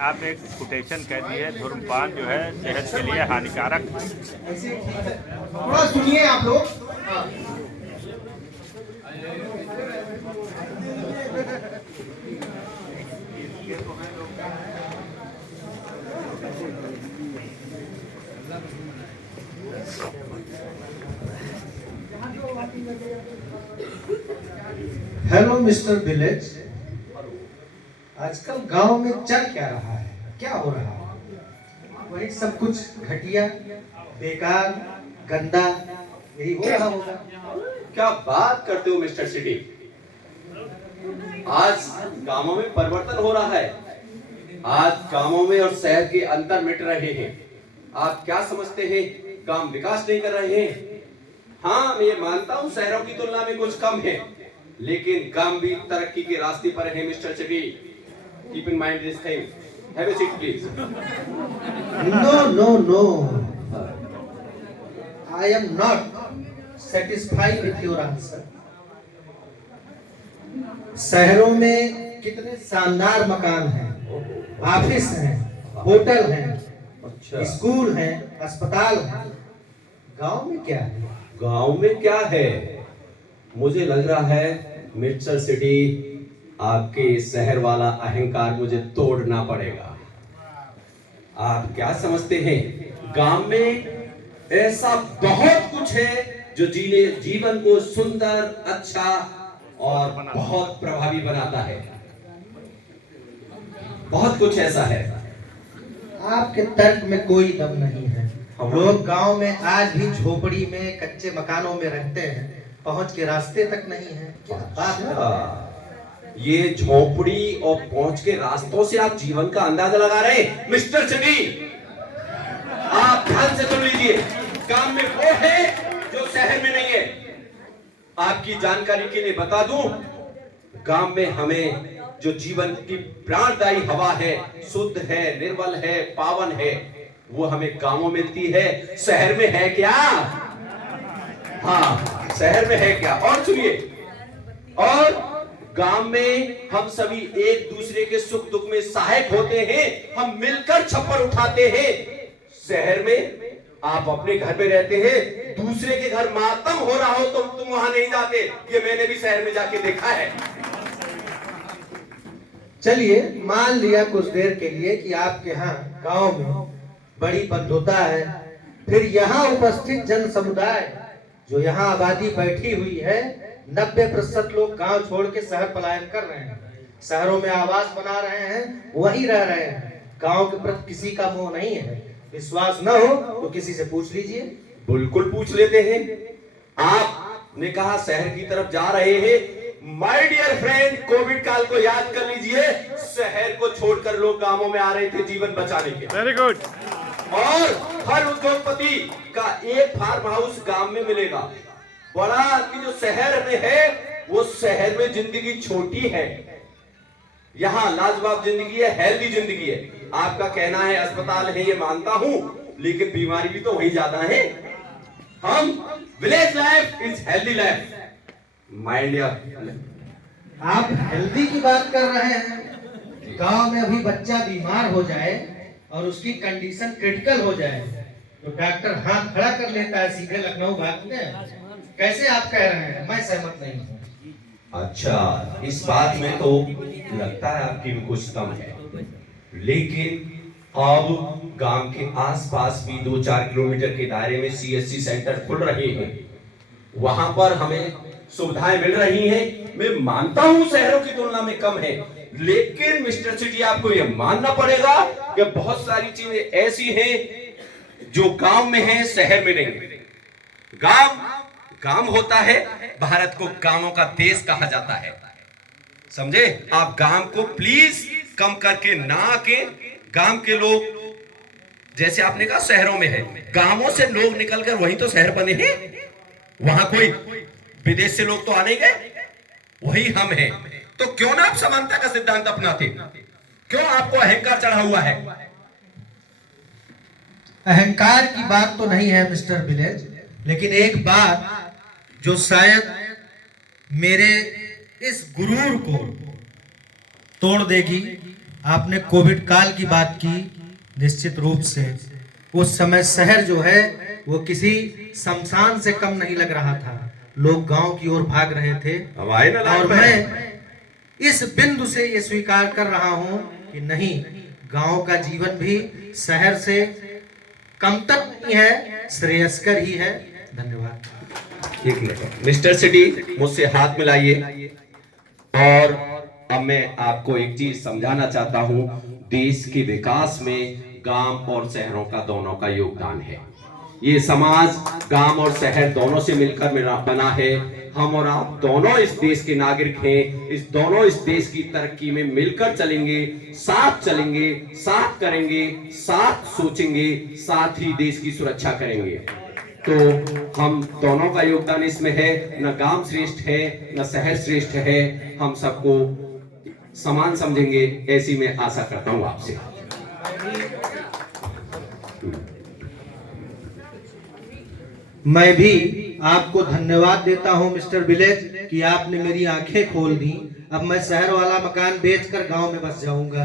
आप एक कोटेशन कह दिए, धूम्रपान जो है सेहत के लिए हानिकारक। थोड़ा सुनिए आप लोग। हेलो मिस्टर विलेज, आजकल गांव में चल क्या रहा है, क्या हो रहा है? वही सब कुछ घटिया, बेकार, गंदा, यही हो रहा होगा। क्या बात करते हो मिस्टर सिटी। आज गांवों में परिवर्तन हो रहा है। आज गांवों में और शहर के अंतर मिट रहे हैं। आप क्या समझते हैं गांव विकास नहीं कर रहे हैं? हाँ, मैं ये मानता हूँ शहरों की तुलना में कुछ कम है, लेकिन गांव भी तरक्की के रास्ते पर है mister city. Keep in mind this thing. Have a seat please. No. I am not satisfied with your answer. शहरों में कितने शानदार मकान हैं, ऑफिस हैं, होटल हैं, अच्छा, स्कूल हैं, अस्पताल हैं। गांव में क्या है? गांव में क्या है? मुझे लग रहा है मिस्टर सिटी, आपके शहर वाला अहंकार मुझे तोड़ना पड़ेगा। आप क्या समझते हैं गांव में ऐसा बहुत कुछ है जो जीवन को सुंदर, अच्छा और बहुत प्रभावी बनाता है। बहुत कुछ ऐसा है। आपके तर्क में कोई दम नहीं है। लोग गांव में आज भी झोपड़ी में, कच्चे मकानों में रहते हैं, पहुंच के रास्ते तक नहीं है। क्या बात है? अच्छा, ये झोपड़ी और पहुंच के रास्तों से आप जीवन का अंदाजा लगा रहे हैं मिस्टर सिटी। आप ध्यान से सुन लीजिए, काम में वो है जो शहर में नहीं है। आपकी जानकारी के लिए बता दूं, गांव में हमें जो जीवन की प्राणदायी हवा है, शुद्ध है, निर्मल है, पावन है, वो हमें गांवों में मिलती है। शहर में है क्या? हाँ, शहर में है क्या? और सुनिए, और गांव में हम सभी एक दूसरे के सुख दुख में सहायक होते हैं, हम मिलकर छप्पर उठाते हैं। शहर में आप अपने घर में रहते हैं, दूसरे के घर मातम हो रहा हो तो तुम वहां नहीं जाते। ये मैंने भी शहर में जाके देखा है। चलिए, मान लिया कुछ देर के लिए कि आपके यहाँ गांव में बड़ी बंधुता है, फिर यहाँ उपस्थित जन समुदाय जो यहाँ आबादी बैठी हुई है, 90% लोग गांव छोड़ के शहर पलायन कर रहे हैं, शहरों में आवास बना रहे हैं, वहीं रह रहे हैं। गांव के प्रति किसी का मोह नहीं है। विश्वास न हो तो किसी से पूछ लीजिए। बिल्कुल पूछ लेते हैं। आपने कहा शहर की तरफ जा रहे हैं। माय डियर फ्रेंड, कोविड काल को याद कर लीजिए। शहर को छोड़कर लोग गांवों में आ रहे थे जीवन बचाने के। Very good. और हर उद्योगपति का एक फार्म हाउस गांव में मिलेगा। बड़ा कि जो शहर में है, वो शहर में जिंदगी छोटी है, यहाँ लाजवाब जिंदगी है, हेल्दी जिंदगी है। आपका कहना है अस्पताल है, ये मानता हूं, लेकिन बीमारी भी तो वही ज्यादा है। हम village life is healthy life. Mind. आप हेल्दी की बात कर रहे हैं। गांव में अभी बच्चा बीमार हो जाए और उसकी कंडीशन क्रिटिकल हो जाए तो डॉक्टर हाथ खड़ा कर लेता है, सीधे लखनऊ भागते हैं। कैसे आप कह रहे हैं? मैं सहमत नहीं हूँ। अच्छा, इस बात में तो लगता है आपकी भी कुछ कम है, लेकिन अब गांव के आसपास भी 2-4 किलोमीटर के दायरे में सीएससी सेंटर खुल रहे हैं। वहां पर हमें सुविधाएं मिल रही हैं। मैं मानता हूं शहरों की तुलना में कम है, लेकिन मिस्टर सिटी आपको यह मानना पड़ेगा कि बहुत सारी चीजें ऐसी हैं जो गांव में है, शहर में नहीं। गांव होता है, भारत को गांवों का देश कहा जाता है, समझे? आप गांव को प्लीज कम करके ना आके। गांव के लोग, जैसे आपने कहा शहरों में है, गांवों से लोग निकलकर वहीं तो शहर बने हैं। वहां कोई विदेश से लोग तो आ नहीं गए, वही हम हैं। तो क्यों ना आप समानता का सिद्धांत अपनाते? क्यों आपको अहंकार चढ़ा हुआ है? अहंकार की बात तो नहीं है मिस्टर विलेज, लेकिन एक बात जो शायद मेरे इस गुरूर को तोड़ देगी आपने कोविड काल की बात की। निश्चित रूप से उस समय शहर जो है वो किसी शमशान से कम नहीं लग रहा था। लोग गांव की ओर भाग रहे थे। और मैं इस बिंदु से ये स्वीकार कर रहा हूं कि नहीं, गांव का जीवन भी शहर से कमतर नहीं है, श्रेयस्कर ही है। धन्यवाद। एक मिनट मिस्टर सिटी, मुझसे हाथ मिलाइए। और अब मैं आपको एक चीज समझाना चाहता हूं, देश के विकास में गांव और शहरों का दोनों का योगदान है। ये समाज गांव और शहर दोनों से मिलकर बना है। हम और आप दोनों इस देश के नागरिक हैं। इस देश की तरक्की में मिलकर चलेंगे, साथ चलेंगे, साथ करेंगे, साथ सोचेंगे, साथ ही देश की सुरक्षा करेंगे। तो हम दोनों का योगदान इसमें है। न गांव श्रेष्ठ है, न शहर श्रेष्ठ है। हम सबको समान समझेंगे, ऐसी मैं आशा करता हूं आपसे। मैं भी आपको धन्यवाद देता हूं मिस्टर विलेज कि आपने मेरी आंखें खोल दी। अब मैं शहर वाला मकान बेचकर गांव में बस जाऊंगा।